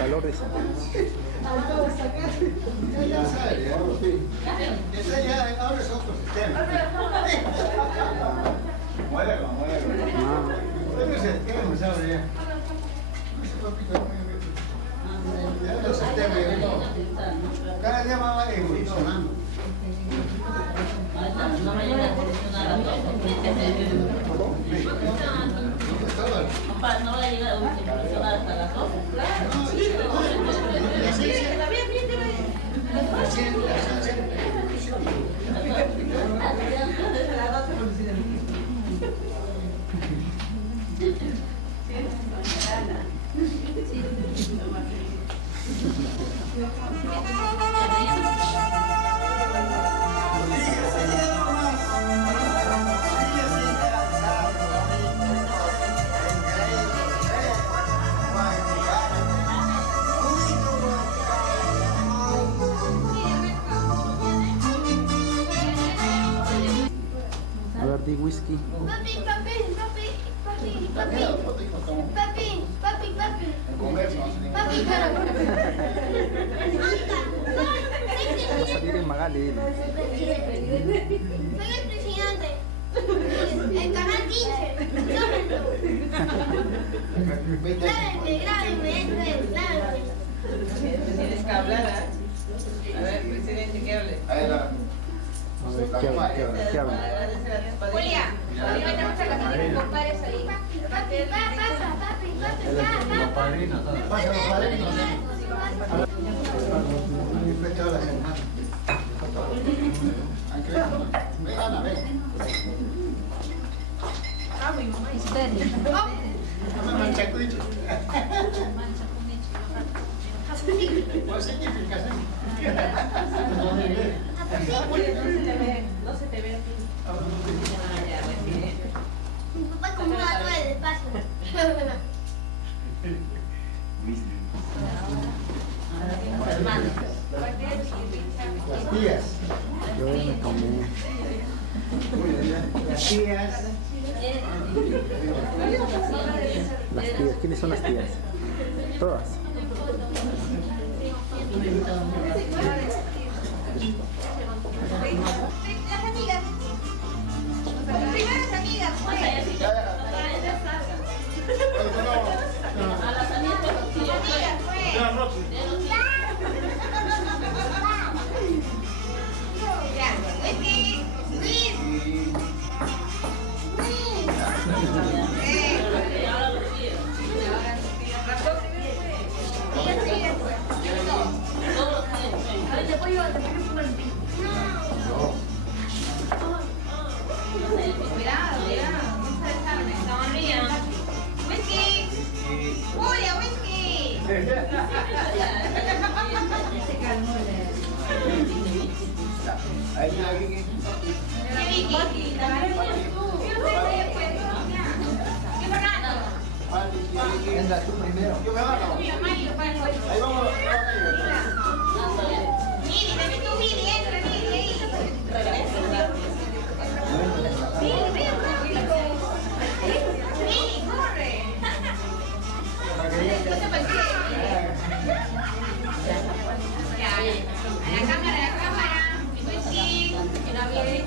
calor, dice. Ya sabe, ya lo vi. Ese ya ahora es otro sistema. Muévelo, muévelo. Este es el sistema, ¿sabes? Ya. Ese papito ya es el sistema. Cada día va evolucionando. Papá, no va a llegar a evolucionar hasta las 2. A ver, di whisky. Papi, papi, papi, papi, papi, papi, papi, papi. Papi, claro. Va a salir en Magali, dile. Soy el presidente. El canal 15. Grábenme, grábenme, grábenme. Tienes que hablar, ¿eh? A ver, presidente, ¿qué hable? A ver, ¿qué habla? ¿Qué habla? Julia, ahorita tenemos a casa de mis compadres ahí. Papi, pasa, papi, papi, Los padrinos, ¿sabes? Pasa los padrinos. Respeto a las hermanas. Ven, Ana, ven. No me mancha cuicho. ¿Cuál significa eso? No se te ve a ti. Ah, ya, pues bien. mi papá es como un gato de despacio. Las tías. Yo ya me comí. Las tías. Las tías, ¿quiénes son las tías? Todas. Las amigas. Primeras amigas, pues. A las amigas de los tíos. Amigas, pues. De los tíos. Ya, whisky, Luis. Y ahora los tíos. Todos los tíos. Cuidado, cuidado. Sonrían. Whisky. Julia, whisky. Ahí viene alguien. ¿Qué Vicky? ¿Qué Fernando? Entra tú primero. Yo me bajo. Ahí vamos. Miri, ven tú, Miri, entra, Miri, ahí. Miri, ven rápido. Miri, corre. No te pases. Ya, a la cámara, a la cámara. Whisky, que no viene.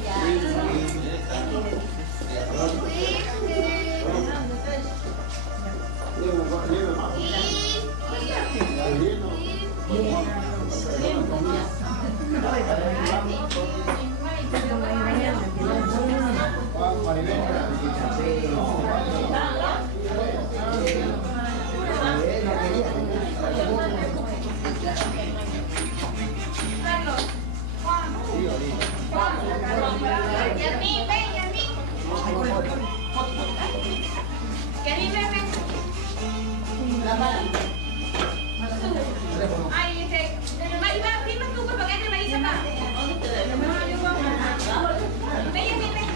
Carlos, Juan, Yasmín, ven, Yasmín. Yasmín, ven, ven. Ay, dice, Maribel, firma tú para que entre Marisa acá. Ven, Yasmín, ven.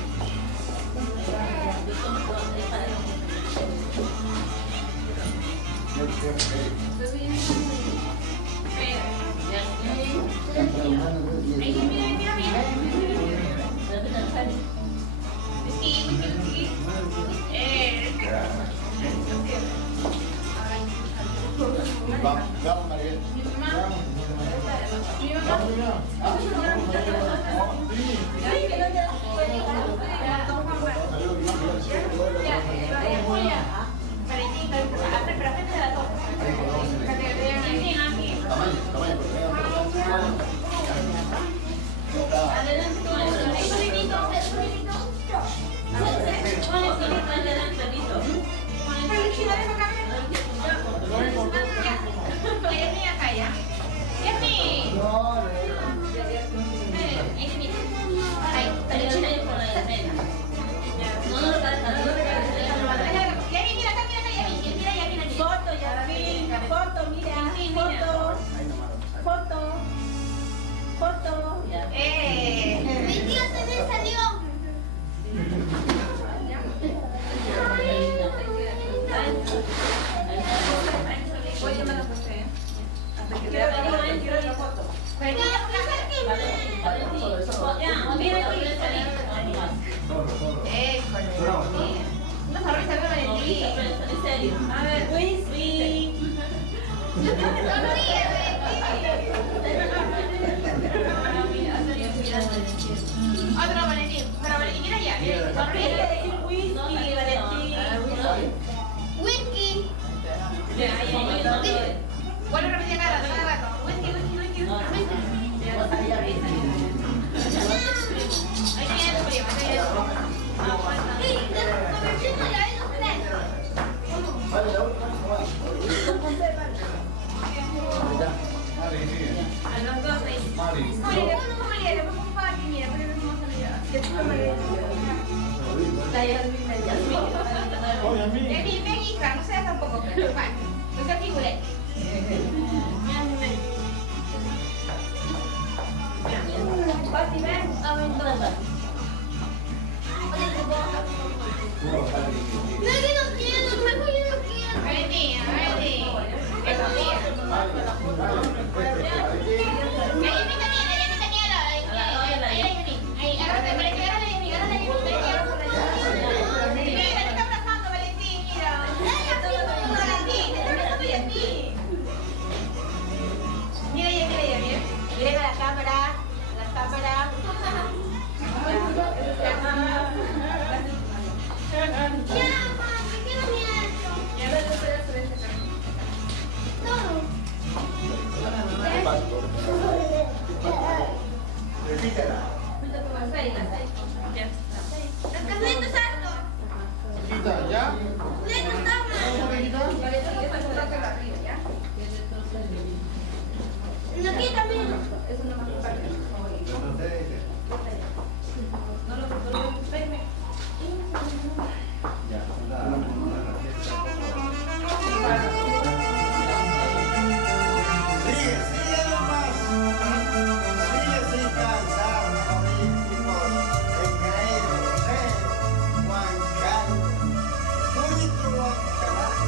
Mira, mira, mira. Whisky, whisky, whisky. Vamos, Mariel. Mi mamá. Mi mamá. Julia. Pero frente de la torre. Tamaño. Adelante, con el sonidito. Con el sonidito adelante, listo. Foto. Mi tío se me salió. Oye, me lo puse. Hasta que te haga la foto. Pero no sabes algo de ti. A ver, whisky. Otro Valentín. Pero Valentín, mira ya. Whisky, Valentín. Whisky. Vuelve a repetir cada rato. Whisky. Ahí tiene tu prima. Sí, convertimos ya en los tres. Vale, la última. A los dos ahí. Mari. Oye, a mí. Ven, hija, no seas tampoco, pero vale. No seas figuré. Pati, ven. Valentina. Eso sí. Ahí, agárrate, Valentín, agárrate. Mira, te está abrazando, Valentín, mira. Valentín, te está abrazando Yasmín. Mira. Mira la cámara. Repítela. Quita, ¿ya? Sigue nomás. Sigue sin cansar, políticos, engreídos, Juan Carlos. Único Juan Carlos.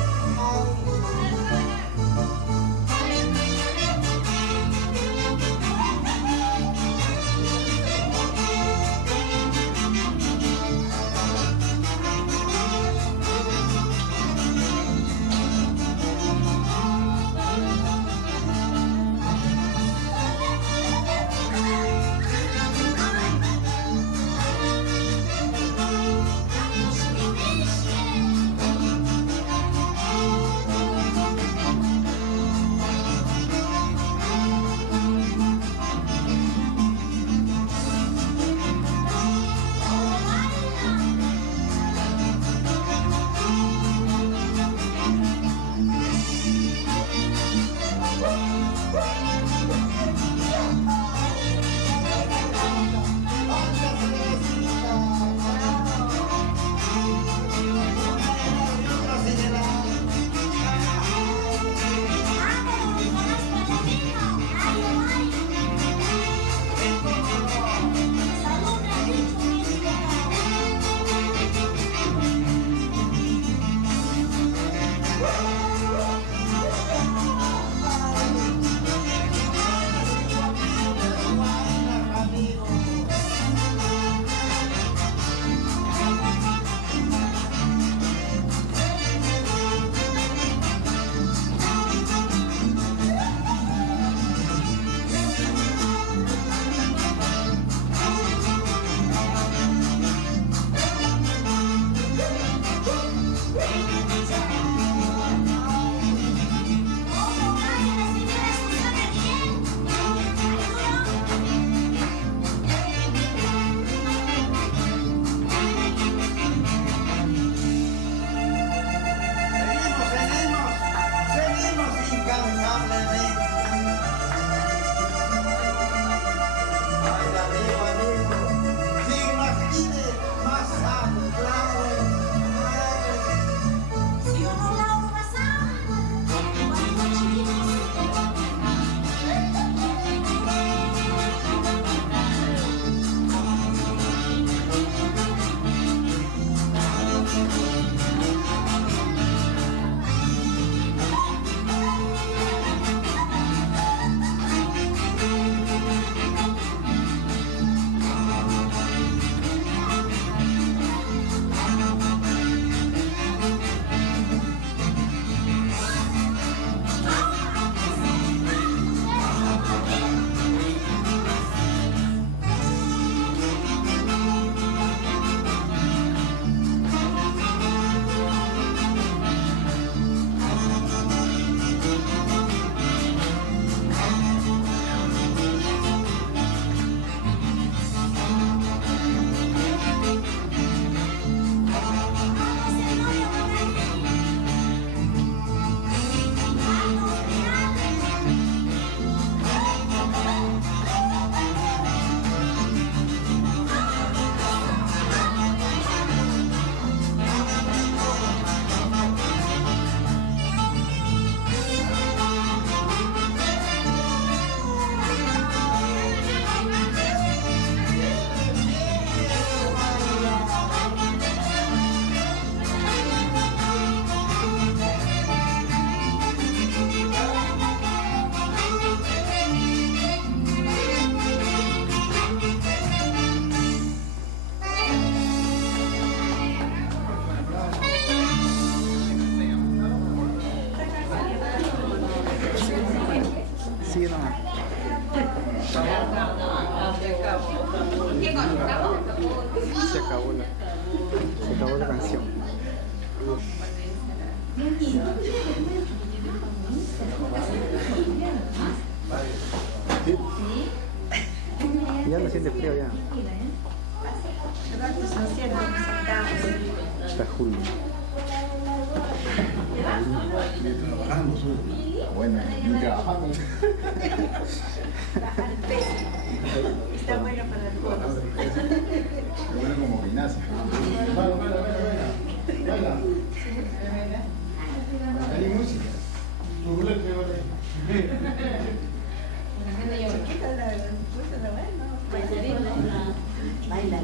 Sigue nomás. ¿Qué con acabó? Se acabó la canción. Ya no siente frío ya. Está Julio. Bueno, y trabajando. Está bueno para el cuerpo. Es bueno como gimnasia. Baila. Hay música. Baila,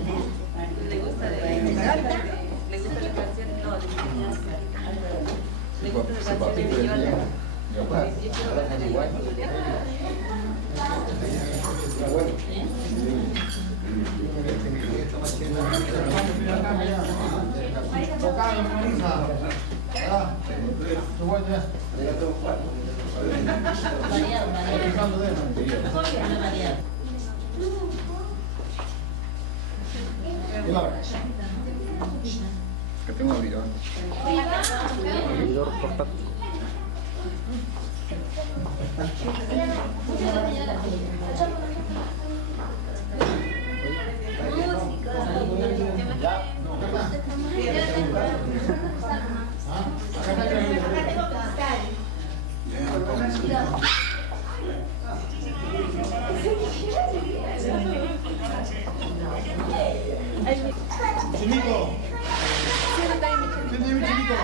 le gusta la canción, no, le gusta la canción de Viola. Que tengo olvidado. Olvidor portátil. Chinito. Siéntame, chinito.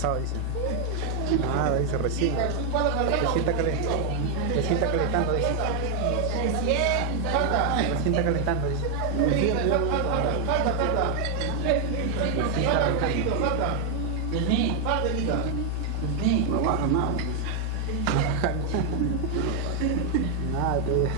pasado, dice. Nada, dice recién. Recién está calentando. Recién está calentando, dice. Recién está calentando, dice. Recién está calentando. No baja nada. Nada, todavía.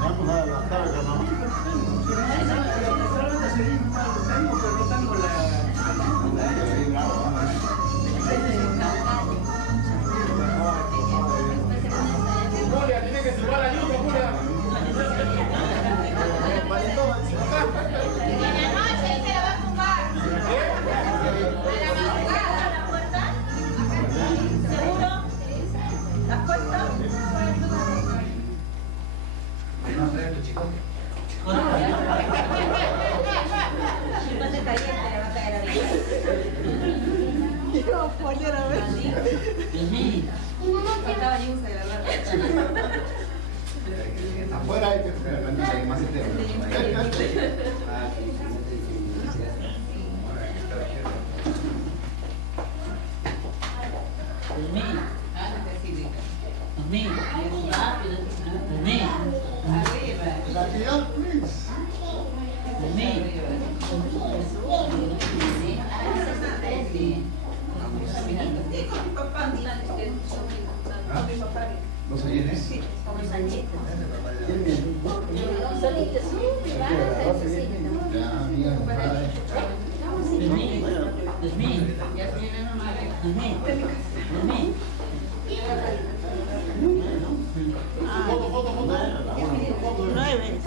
Vamos a adelantar a la mamá. Solamente seguimos derrotando la... Julia, tiene que subir la luz, Julia. En la noche se la va a tumbar. A la madrugada. ¿La puerta? ¿Seguro? ¿La puerta? No sé, tu chico. Chupate caliente, le va a caer a Faltaba ni uso de la barra. Afuera hay que hay más entero. La actividad, please. ¿Los ayeres? Sí. Ya, amiga, compadre. Foto, foto, foto. 9.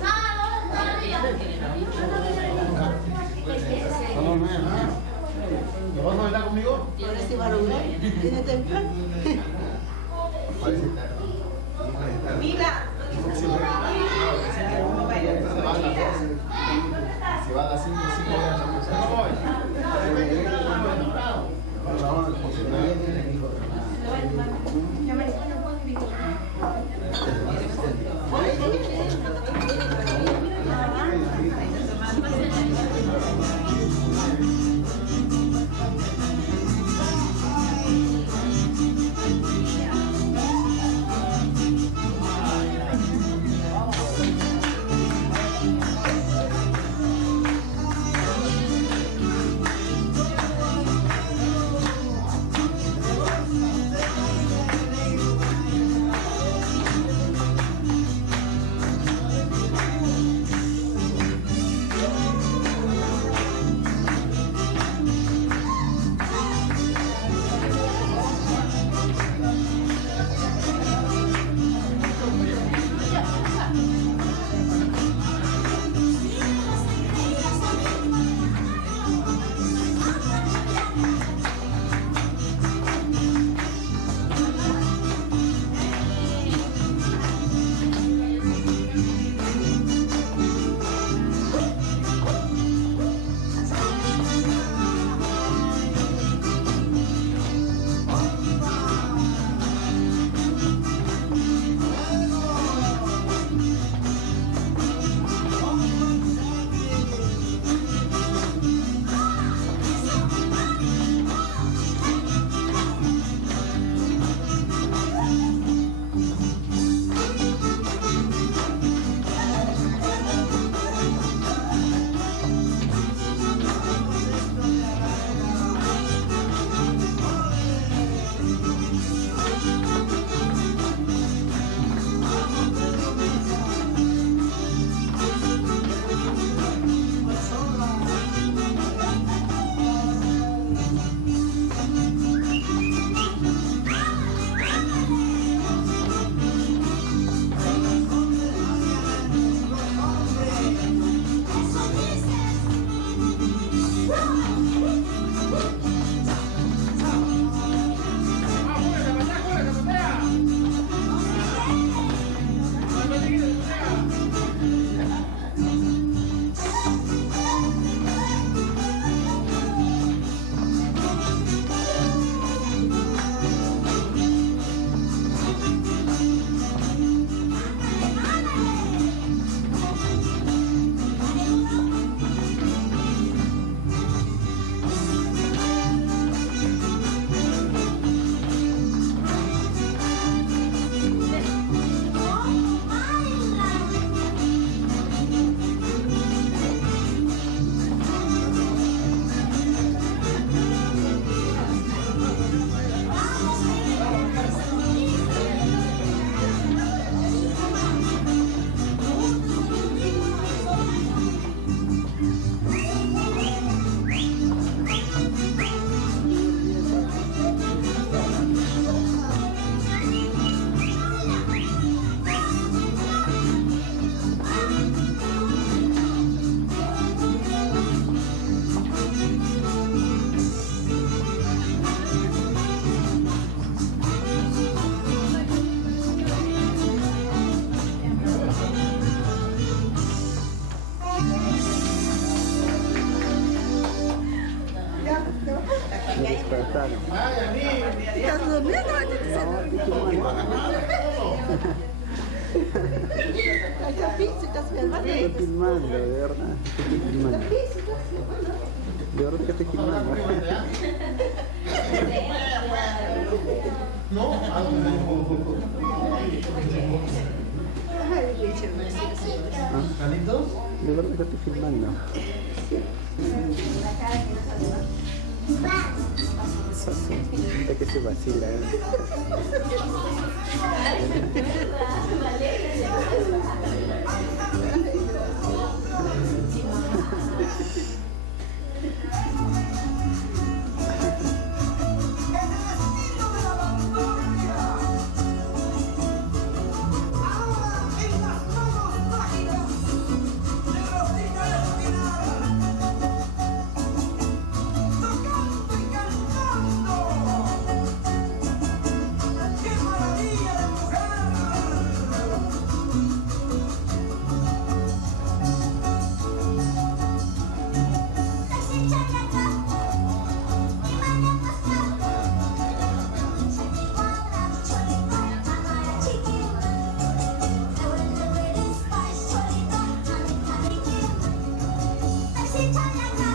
¿Lo vas a bailar conmigo? Mira. Si va a las 5, 5 horas, no voy. Tratado. ¿Estás durmiendo? Estás filmando. Estoy filmando, de verdad. Estoy filmando. De verdad que estoy filmando. ¿Calitos? De verdad que estoy filmando. Eso sí, es que se vacila, ¿eh? Cholito,